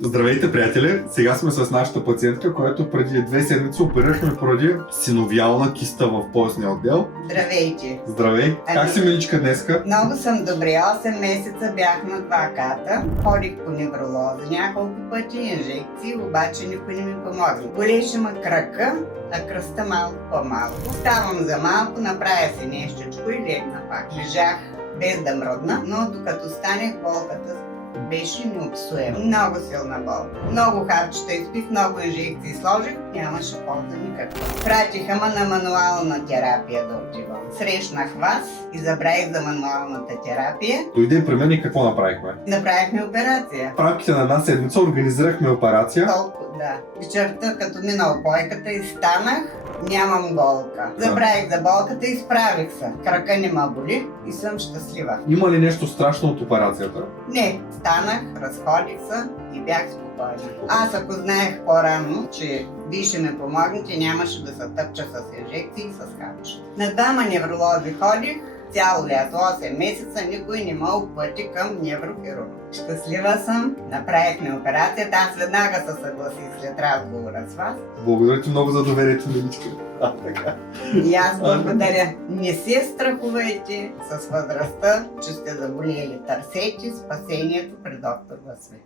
Здравейте, приятели! Сега сме с нашата пациентка, която преди 2 седмици оперирахме поради синовиална киста в поясния отдел. Здравейте! Здравей! Как си, миличка, днеска? Много съм добре. 8 месеца бях на 2 ката. Ходих по невролоза няколко пъти, инжекции, обаче никой не ми помогна. Болеше ме кръка, а кръста малко по-малко. Ставам за малко, направя си нещичко и легна пак. Лежах без да мръдна, но докато станех, болката беше неописуема. Много силна болка. Много харчета изпих, много инжекции сложих, нямаше полза никаква. Пратиха ме на мануална терапия да отивам. Срещнах вас и забравих за мануалната терапия. Дойде при мен и какво направихме? Направихме операция. В рамките на една седмица организирахме операция. Толкова, да. Вечерта, като мина опойката и станах, нямам болка. Забравих за болката и справих се. Крака не ме боли и съм щастлива. Има ли нещо страшно от операцията? Не, станах, разходих се и бях спокойна. Аз ако знаех по-рано, че вие ще ме помогнете, нямаше да се тъпча с инжекции и с хач. На двама невролози ходих, цяло лято, 8 месеца, никой не ме упъти към неврохирург. Щастлива съм, направихме операцията, аз веднага се съгласих след разговора с вас. Благодаря ти много за доверието, миличка. Така. И аз благодаря. Не се страхувайте с възрастта, че сте заболели. Търсете спасението при доктор Василев.